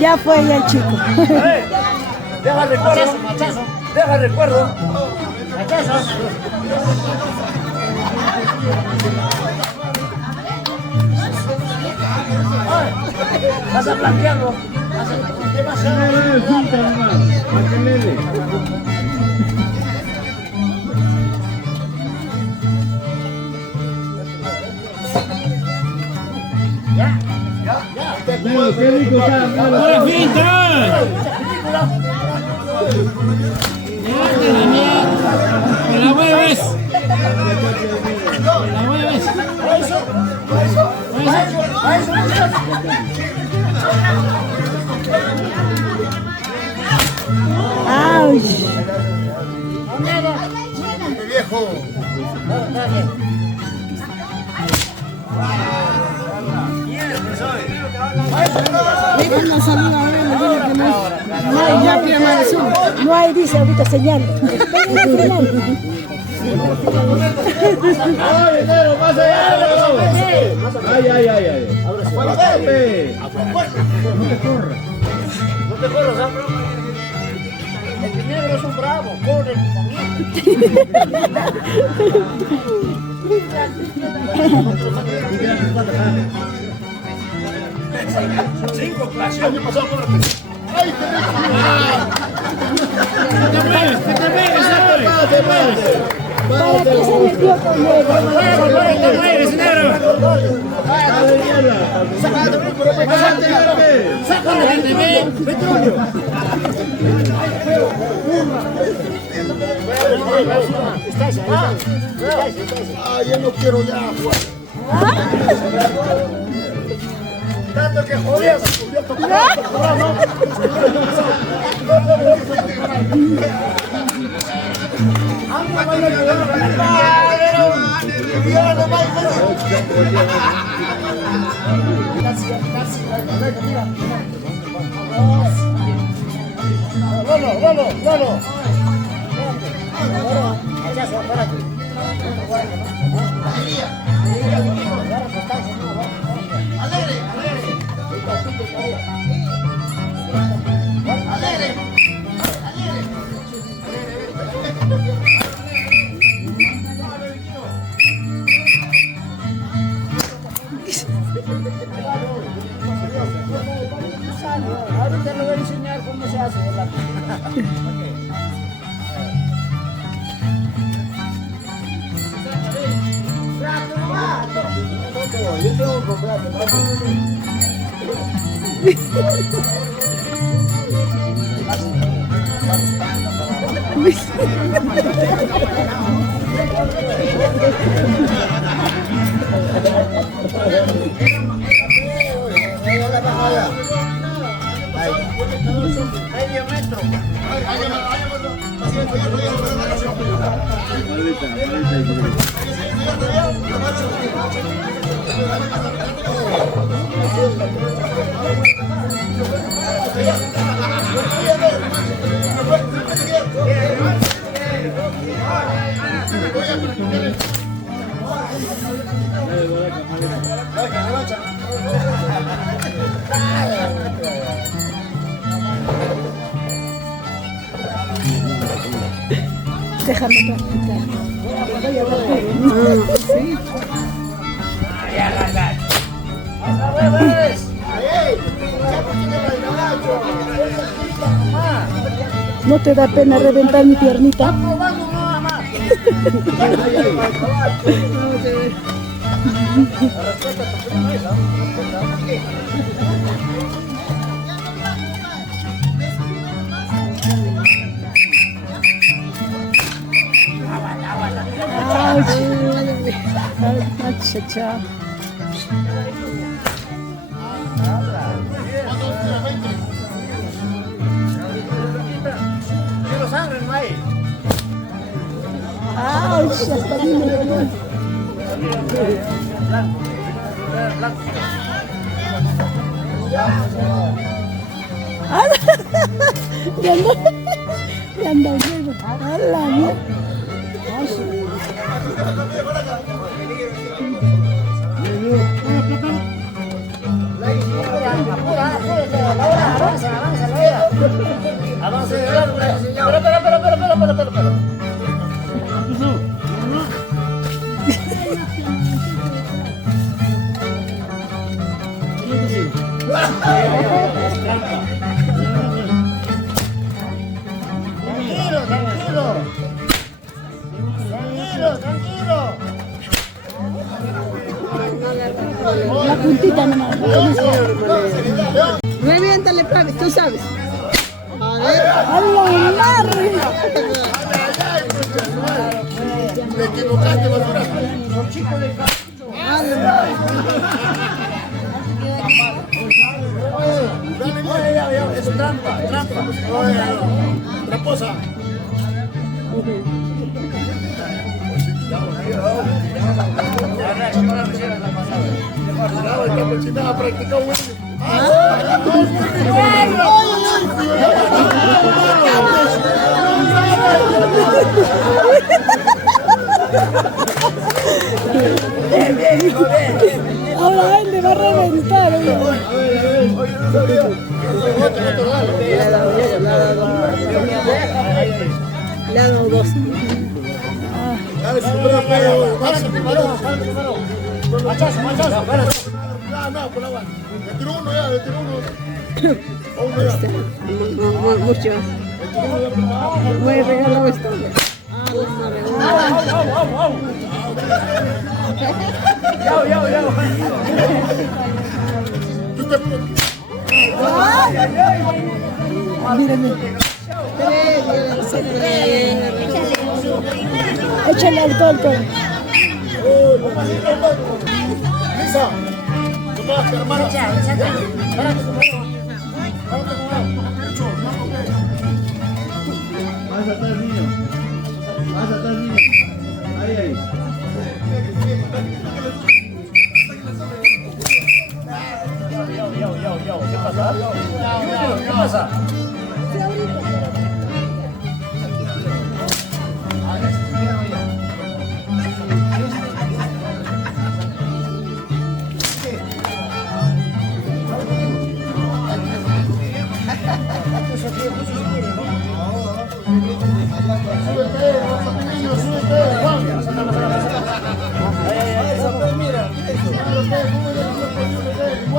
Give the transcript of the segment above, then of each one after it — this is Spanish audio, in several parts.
Ya fue ya el chico. Deja recuerdo. Deja recuerdo. Vas a blanquearlo. ¿Qué pasa? ¡Qué rico está! ¡Ahora finta! ¡Me la mueves! ¡Me la mueves! ¡Auch! ¡Viejo! No hay, dice ahorita señal. ¡Ay! No te corras, ¿ah? El negro es un bravo, corre también. Cinco clases. ¿Qué pasó? ¡Ay, qué rico! ¡Que te pegues! ¿Para qué se metió con negro? Yo no quiero ya. Tanto que jodías, Lolo. Ahorita le voy a enseñar cómo se hace, ¿verdad? Yo tengo que comprar, medio metro. Déjame practicar. ¿No te da pena reventar mi piernita? Chao. Quiero sangre, no hay. ¡Ay! Hasta aquí me dolió. Ya anda huyendo. ¡A la mierda! Tranquilo, tranquilo. Tranquilo, tranquilo. La puntita nomás. Reviéntale, Pavi, tú sabes. A ver. ¡A la madre! Te equivocaste, basura. Es trampa, trampa. Tramposa. Ha practicado Ahora él le va a reventar. Le han dado 2. Machazo, machazo. No, por la banda. Le tiró uno ya, le tiró uno. Mucho. Voy a regalar esto. Mírame. Échale alcohol, con. Lisa, tú te vas a hermano. Más atrás, niño. Más atrás, niño. Ahí, ahí. ¿Qué pasa?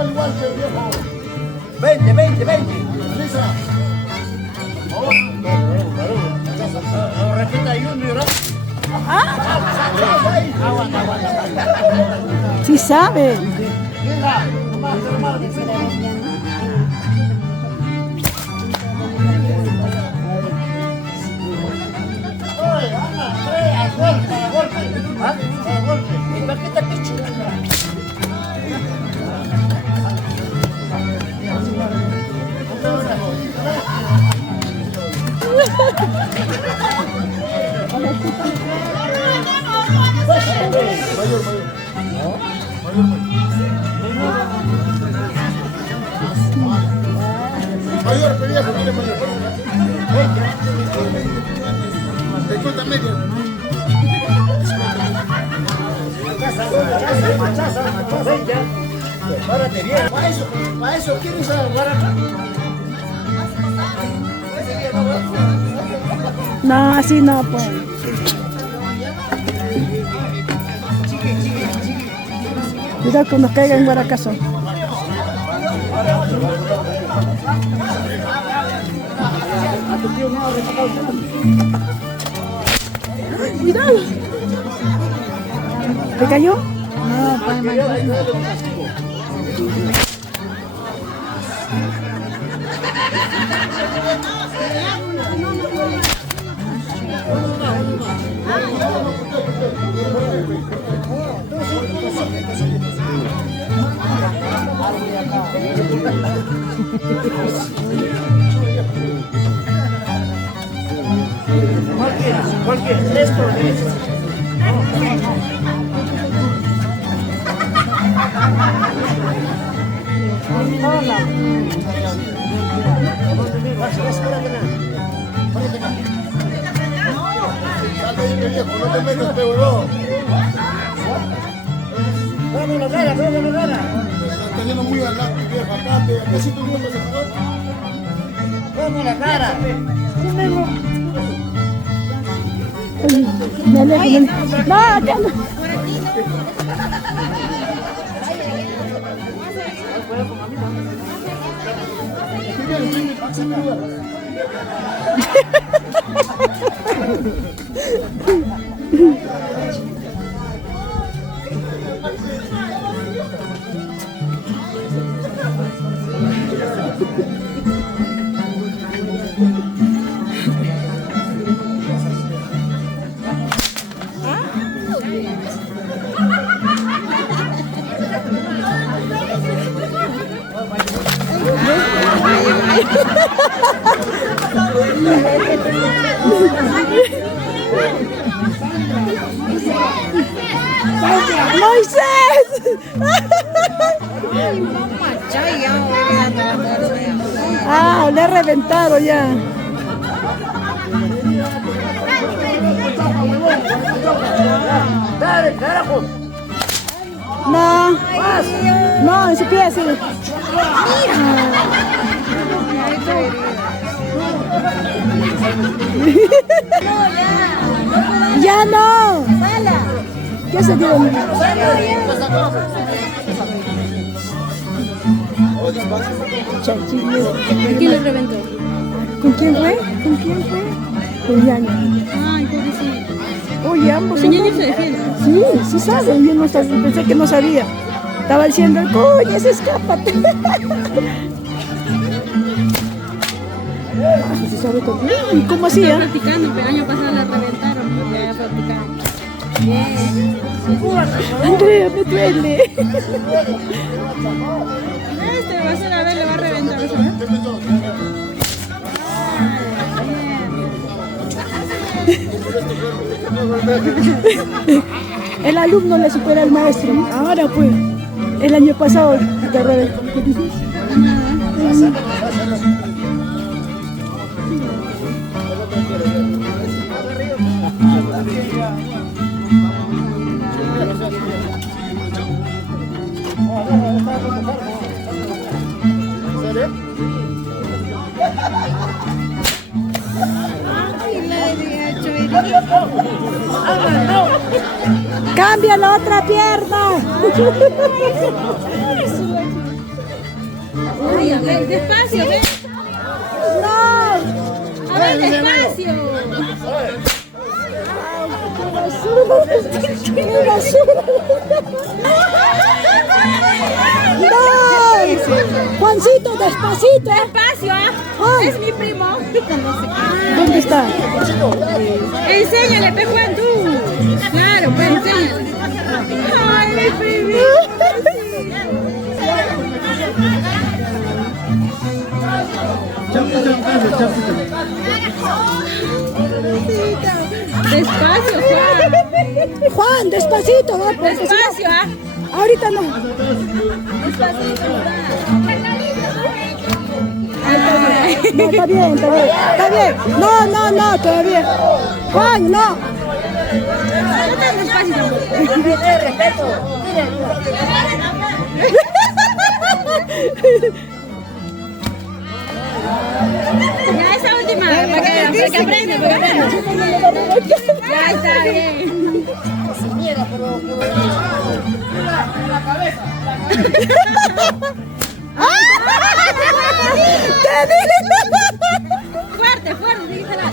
Igual que el viejo. 20. Lisa. Ahora, repita y uno y otro. Aguanta. Sí sabe. Mira, nomás, hermano. Oye, Ana, a golpe. ¿Ah? A golpe. ¿Y para qué te picho? Mayor, viejo, mire mayor. Escolta media. Machaza. Párate bien. Para eso ¿quieres esa baraja? No, así no, pues. Cuidado cuando caiga en Guaracazo. Cuidado. ¿Te cayó? No, para ¿Cuál quieres? ¿Esto o esto? No te metas, huevón. Vamos la cara. Está teniendo muy al lado, viejo. Acá sí tú vienes, por favor. Vamos la cara. Me alejo. No, acá no. ¡Moisés! Ah, le ha reventado ya. No, no, en su pie sí. Ya no. ¿Qué se dio? ¿Quién le reventó? ¿Con quién fue? ¿Con quién fue? Con Yaña. Ay, pobrecito. Oye, ambos. Pero Ñaña se defiende. Sí, sí sabe. Yo no sabía, pensé que no sabía. Estaba diciendo, coño, se escápate. ¿Se sabe también? ¿Y cómo hacía? Practicando, pero el año pasado la reventaron porque ya practicaban. Bien. Andrea, me duele. Este va a ser, a ver, le va a reventar. ¿Vas a ver? El alumno le supera al maestro. Ahora pues, el año pasado te reventó. ¿Qué dices? Cambia la otra pierna. Ay, a ver, despacio, ven. No. A ver, despacio. ¡Qué basura! ¡No! Juancito, despacito. Despacio, ¿ah? Ay. Es mi primo. ¿Dónde está? Enséñale, pe Juan, tú. Claro, pues enséñale. Ay, mi primo. Despacio, Juan. Juan, despacito, ¿no? Porque si no- Despacio, ¿ah? ahorita no. Ay. No, está bien, está bien. Está bien. No, no, no, todavía. Juan, no. No tan despacio tampoco. Ya esa última, para que aprenda, para que aprenda. Ya está bien. Fuerte, fuerte, dígala.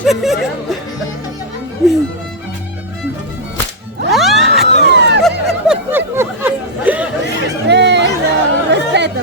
Respeto.